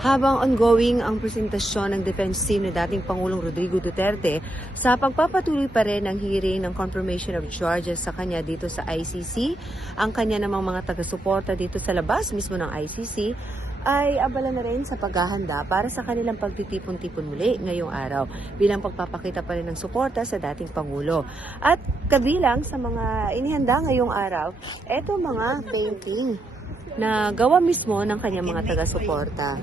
Habang ongoing ang presentasyon ng defense team ni dating Pangulong Rodrigo Duterte sa pagpapatuloy pa rin ng hearing ng confirmation of charges sa kanya dito sa ICC, ang kanya namang mga taga-suporta dito sa labas mismo ng ICC ay abala na rin sa paghahanda para sa kanilang pagtitipon-tipon muli ngayong araw bilang pagpapakita pa rin ng suporta sa dating Pangulo. At kabilang sa mga inihanda ngayong araw, eto mga painting na gawa mismo ng kanyang mga taga-suporta.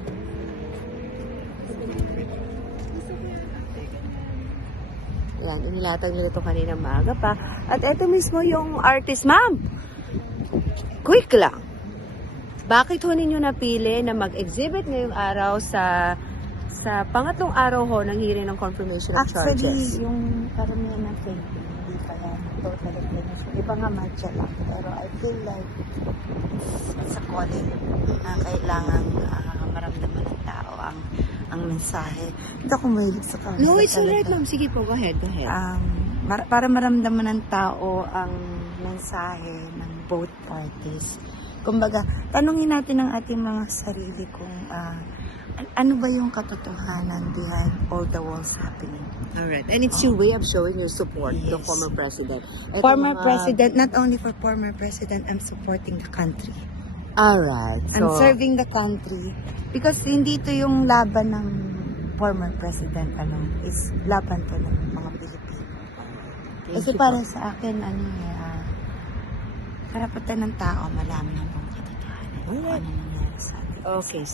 Yan, inilatag nila ito kanina maaga pa. At ito mismo yung artist, ma'am! Quick lang! Bakit ho ninyo napili na mag-exhibit ngayong araw sa pangatlong araw ho ng hearing ng confirmation of charges? Actually, yung karamihan ng painting, hindi pa yan totally finished. Iba nga matcha lang. Pero I feel like it's a calling na kailangan maramdaman ng tao ang mensahe. Hindi ako mahilig sa camera. No, it's alright, talaga. ma'am. Sige po, go ahead, go ahead. Para maramdaman ng tao ang mensahe ng both parties. Kumbaga, tanungin natin ang ating mga sarili kung ano ba yung katotohanan behind all the wars happening. Alright. And it's your way of showing your support to the Yes. former president. Ito Former mga- president, not only for former president, I'm supporting the country. Alright. I'm serving the country. Because hindi ito yung laban ng former president alone. Is laban to ng mga Pilipino. Kasi para sa akin, karapatan ng tao malaman kung katotohanan. Kung ano nangyari sa atin. Okay.